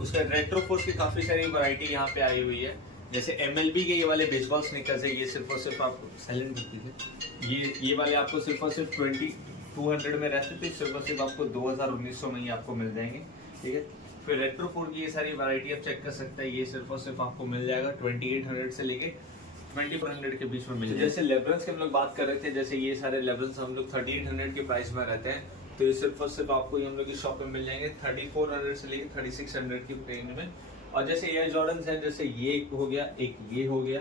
उसका retro force की काफी सारी वैरायटी यहाँ पे आई हुई है। जैसे MLB के ये वाले बेसबॉल स्नीकर्स है, ये सिर्फ और सिर्फ आपको साइलेंट थे, ये वाले आपको सिर्फ और सिर्फ 2200 में रहते थे, सिर्फ और सिर्फ आपको 2019 में ही आपको मिल जाएंगे। ठीक है, फिर रेट्रो फोर की ये सारी वैरायटी आप चेक कर सकते हैं, ये सिर्फ और सिर्फ आपको मिल जाएगा 2800 से लेके 2400 के बीच में मिल जाएगा। जैसे लेब्रन्स की हम लोग बात कर रहे थे, जैसे ये सारे लेब्रन्स हम लोग 3800 के प्राइस में रहते हैं, तो ये सिर्फ और सिर्फ आपको ये हम लोग की शॉप में मिल जाएंगे 3400 से लेके 3600 की रेंज में। और जैसे एयर जॉर्डन्स है, जैसे ये हो गया, एक ये हो गया,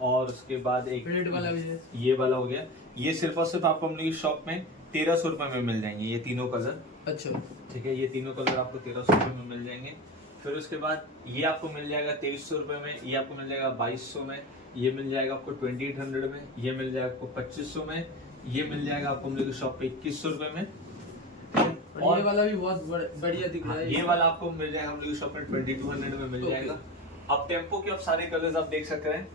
और उसके बाद एक वाला भी है, ये वाला हो गया, ये सिर्फ और सिर्फ आपको हम लोग की शॉप में 1300 रुपए में मिल जाएंगे, ये तीनों कलर। अच्छा, ठीक है, ये तीनों कलर आपको 1300 रुपए में मिल जाएंगे। फिर उसके बाद ये आपको मिल जाएगा 2300 रुपए में, ये आपको मिल जाएगा 2200 में, ये मिल जाएगा आपको 2800 में, ये मिल जाएगा आपको 2500 में, ये मिल जाएगा आपको हम लोग की शॉप पे 2100 रुपए में। और ये वाला भी बहुत बढ़िया दिख रहा है। ये वाला आपको मिल जाएगा हम लोग की शॉप में 2200 में मिल जाएगा। अब टेम्पो के आप सारे कलर्स आप देख सकते हैं,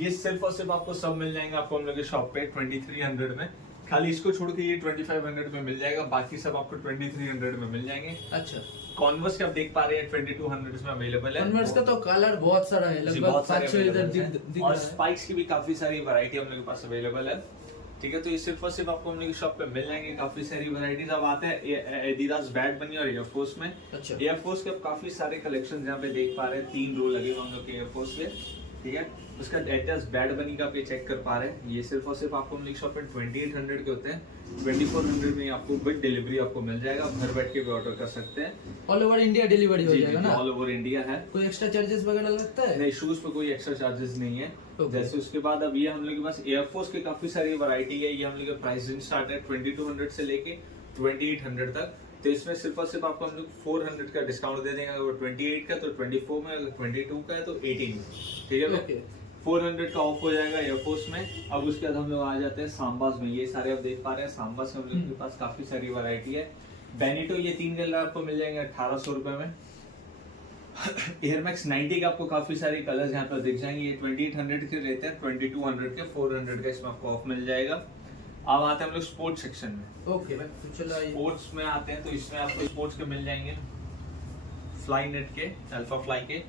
ये सिर्फ और सिर्फ आपको सब मिल जाएंगे आपको हम लोग की शॉप पे 2300 में। खाली इसको छोड़ के ये 2500 में मिल जाएगा, बाकी सब आपको 2300 में मिल जाएंगे। अच्छा, कॉन्वर्स के आप देख पा रहे हैं 2200 में अवेलेबल है। कॉन्वर्स का तो कलर बहुत सारा है, लगभग 5-6 इधर दिख रहा और है। स्पाइक्स की भी काफी सारी वैरायटी हम लोग के पास अवेलेबल है। ठीक है, तो ये सिर्फ और सिर्फ आपको हम लोग की शॉप पे मिल जाएंगे काफी सारी वैरायटीज। अब आते हैं एडिडास बैड बनी और एयरफोर्स में। अच्छा, एयरफोर्स के आप काफी सारे कलेक्शन यहाँ पे देख पा रहे हैं, 3 रो लगे हुए हम लोग के एयरफोर्स पे। ठीक है, उसका एडिडास बैड बनी का आप ये चेक कर पा रहे हैं, ये सिर्फ और सिर्फ आपको हम लोग शॉप पे 2800 के होते हैं, 2400 में आपको विद डिलीवरी आपको मिल जाएगा, घर बैठ के भी ऑर्डर कर सकते हैं। ऑल ओवर इंडिया डिलीवरी हो जाएगा ना? ऑल ओवर इंडिया है। कोई एक्स्ट्रा चार्जेस वगैरह लगता है? नहीं, शूज पे कोई एक्स्ट्रा चार्जेस नहीं है। Okay. जैसे उसके बाद अब ये हम लोग के पास एयरफोर्स की काफी सारी वैरायटी है, ये हम लोग का प्राइस रेंज स्टार्ट है 2200 से लेके 2800 तक। तो इसमें सिर्फ और सिर्फ आपको हम लोग 400 का डिस्काउंट दे देंगे, अगर 28 का तो 24 में, अगर 22 का है तो 18 में। ठीक है, Okay. 400 का ऑफ हो जाएगा एयरफोर्स में। अब उसके बाद हम लोग आ जाते हैं सांबास में, ये सारे आप देख पा रहे हैं, सांबास में हम लोग के पास काफी सारी वैरायटी है। बेनिटो ये 3 कलर आपको मिल जाएंगे 1800 रुपए में। एयरमैक्स 90 के आपको काफी सारे कलर्स यहाँ पर दिख जाएंगे, ये 2800 के रहते हैं, 2200 के, 400 का इसमें आपको ऑफ मिल जाएगा। अब आते हैं हम लोग स्पोर्ट्स सेक्शन में। ओके, तो चलो आइए। स्पोर्ट्स में आते हैं, तो इसमें आपको स्पोर्ट्स के मिल जाएंगे फ्लाई नेट के, अल्फा फ्लाई के,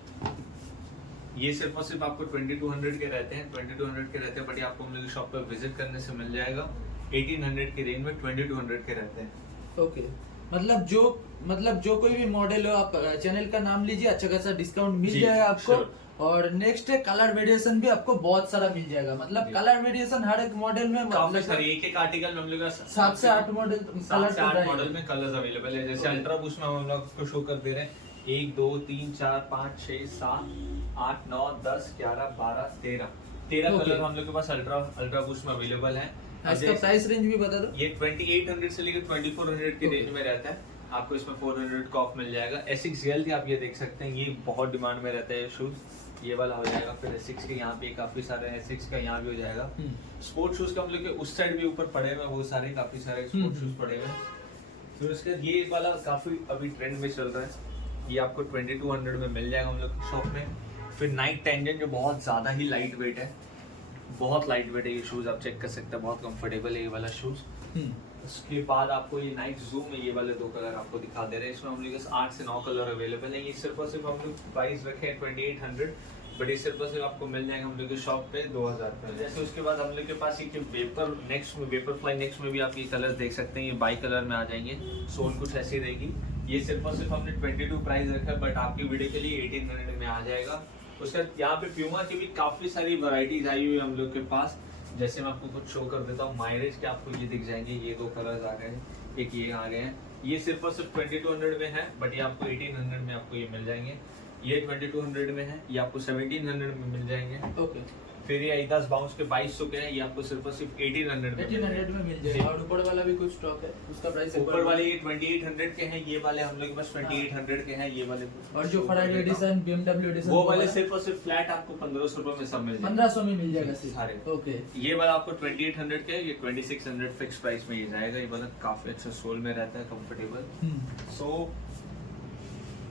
ये सिर्फ और सिर्फ आपको 2200 के रहते हैं, 2200 के रहते हैं, बट ये आपको हम लोग शॉप पर विजिट करने से मिल जाएगा 1800 की रेंज में, 2200 के रहते हैं। ओके, मतलब जो कोई भी मॉडल हो, आप चैनल का नाम लीजिए, अच्छा खासा डिस्काउंट मिल जाएगा आपको। sure. और नेक्स्ट है कलर वेरिएशन भी आपको बहुत सारा मिल जाएगा, मतलब कलर वेरिएशन हर एक मॉडल में काफी सारे, एक ऑर्टिकल में हम लोग 7 से 8 मॉडल 7 से 8 मॉडल में कलर्स अवेलेबल है। जैसे अल्ट्रा बूस्ट में हम लोग को शो कर दे रहे हैं 1 2 3 4 5 6 7 8 9 10 11 12 13 कलर हम लोग के पास अल्ट्रा बूस्ट में अवेलेबल है। इसका प्राइस रेंज भी बता दो। ये 2800 से लेकर 2400 की रेंज में रहता है, आपको इसमें 400 का ऑफ मिल जाएगा। SX Gel आप ये देख सकते हैं, ये बहुत डिमांड में रहता है शूज, ये वाला हो जाएगा। फिर SX के यहाँ पे काफी सारे, SX का यहाँ भी हो जाएगा। स्पोर्ट्स शूज का हम लोग के उस साइड भी ऊपर पड़े हुए बहुत सारे, काफी सारे स्पोर्ट्स शूज पड़े हुए हैं। फिर उसके बाद ये वाला काफी अभी ट्रेंड में चल रहा है, ये आपको 2200 में मिल जाएगा हम लोग की शॉप में। फिर नाइट टेंजेंट जो बहुत ज्यादा ही लाइट वेट है, बहुत लाइट वेट है ये शूज, आप चेक कर सकते हैं, बहुत कंफर्टेबल है ये वाला शूज। उसके बाद आपको ये नाइट जूम में ये वाले 2 कलर आपको दिखा दे रहे हैं, इसमें हम लोग 8 से 9 कलर अवेलेबल है। ये सिर्फ और सिर्फ हम लोग प्राइस रखे हैं 2800, बट ये सिर्फ और सिर्फ आपको मिल जाएंगे हम लोग की शॉप पे 2000 रुपये। जैसे उसके बाद हम लोग के पास ये वेपर नेक्स्ट में, वेपर फ्लाई नेक्स्ट में भी आप ये कलर देख सकते हैं, ये बाई कलर में आ जाएंगे, सोल कुछ ऐसी रहेगी। ये सिर्फ और सिर्फ हमने 22 प्राइस रखा है, बट आपकी वीडियो के लिए 1800 में आ जाएगा। उसके बाद यहाँ पे प्यूमा की भी काफी सारी वैरायटीज आई हुई है हम लोग के पास, जैसे मैं आपको कुछ शो कर देता हूँ। माइलेज के आपको ये दिख जाएंगे, ये 2 कलर्स आ गए हैं, एक ये आ गए हैं, ये सिर्फ और सिर्फ 2200 में है, बट ये आपको 1800 में आपको ये मिल जाएंगे। ये 2200 में है, ये आपको 1700 में मिल जाएंगे। ओके, फिर ये एडिडास बाउंस के 2200 के हैं, ये आपको सिर्फ और सिर्फ 1800 में मिल जाएगा। और ऊपर वाला भी कुछ स्टॉक है, उसका प्राइस ऊपर वाले ये 2800 के हैं, ये वाले हम लोग के पास 2800 के हैं, ये वाले। और जो फरारी एडिशन, BMW एडिशन, वो वाले सिर्फ और सिर्फ फ्लैट आपको 1500 रुपए में सब मिल जाएगा, 1500 में मिल जाएगा सारे। ओके, ये वाला आपको 2800 के, ये 2600 फिक्स प्राइस में ये जाएगा। ये वाला काफी अच्छा सोल में रहता है, कंफर्टेबल। सो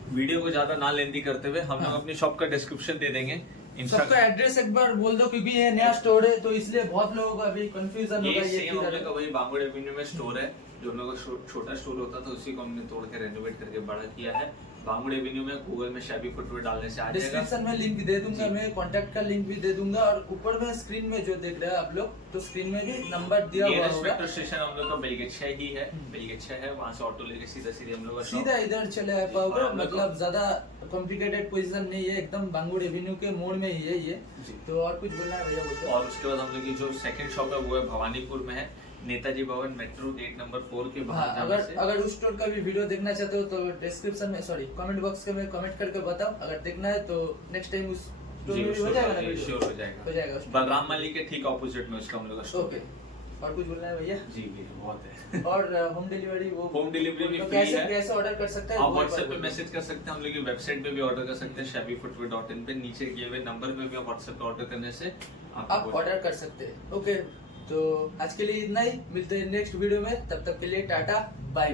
वीडियो को ज्यादा ना लेंदी करते हुए हम लोग अपनी शॉप का डिस्क्रिप्शन दे देंगे, सबका एड्रेस एक बार बोल दो, क्योंकि ये नया स्टोर है तो इसलिए बहुत लोगों का अभी कंफ्यूजन होगा। ये हम लोग का वही बांगुड़ एवेन्यू में स्टोर है, जो हम लोग का छोटा स्टोर होता था उसी को हमने तोड़ के रेनोवेट करके बड़ा किया है। बांगुड़ एवेन्यू में गूगल में शैबी फुटवेयर डालने से आ जाएगा। डिस्क्रिप्शन में लिंक दे दूंगा, जी। मैं कांटेक्ट का लिंक भी दे दूंगा, और ऊपर में स्क्रीन में जो देख रहे हैं आप लोग, तो स्क्रीन में भी नंबर दिया हुआ नियरेस्ट होगा। मेट्रो स्टेशन हम लोग का बेलगेछिया ही है, बेलगेछिया है, वहां से ऑटो लेके सीधा सीधे हम लोग का सीधा इधर चले आ पाओगे, और हम लोग मतलब ज्यादा कॉम्प्लिकेटेड पोजीशन नहीं है, एकदम बांगुड़ एवेन्यू के मोड़ में ही है ये। जी। तो और कुछ बोलना है भैया बोलो। और उसके बाद हम लोग की जो सेकंड शॉप है वो है भवानीपुर में है, नेताजी भवन मेट्रो गेट नंबर 4 के हाँ, बाहर अगर जाने से। अगर उस स्टोर का भी वीडियो देखना चाहते हो तो डिस्क्रिप्शन में, सॉरी कमेंट बॉक्स में कमेंट करके बताओ, अगर देखना है तो नेक्स्ट टाइम उस स्टोर जी, में भी हो जाएगा ना वीडियो? श्योर हो जाएगा। हो जाएगा उस बलराम मल्ली के ठीक ऑपोजिट में उसका हम लोग का स्टोर ओके। है। और कुछ बोलना है भैया? जी भी बहुत है। और होम डिलीवरी वो होम डिलीवरी भी तो फ्री कैसे है। कैसे ऑर्डर कर सकते हैं? आप वो एक बार व्हाट्सएप पे बोलो। मैसेज कर सकते हैं, हम लोग की वेबसाइट पे भी ऑर्डर कर सकते हैं shabbyfootwear.in पे, नीचे दिए हुए नंबर पे भी आप व्हाट्सएप पे ऑर्डर करने से आप ऑर्डर कर सकते हैं। ओके, तो आज के लिए इतना ही, मिलते हैं नेक्स्ट वीडियो में, तब तक के लिए टाटा बाय बाय।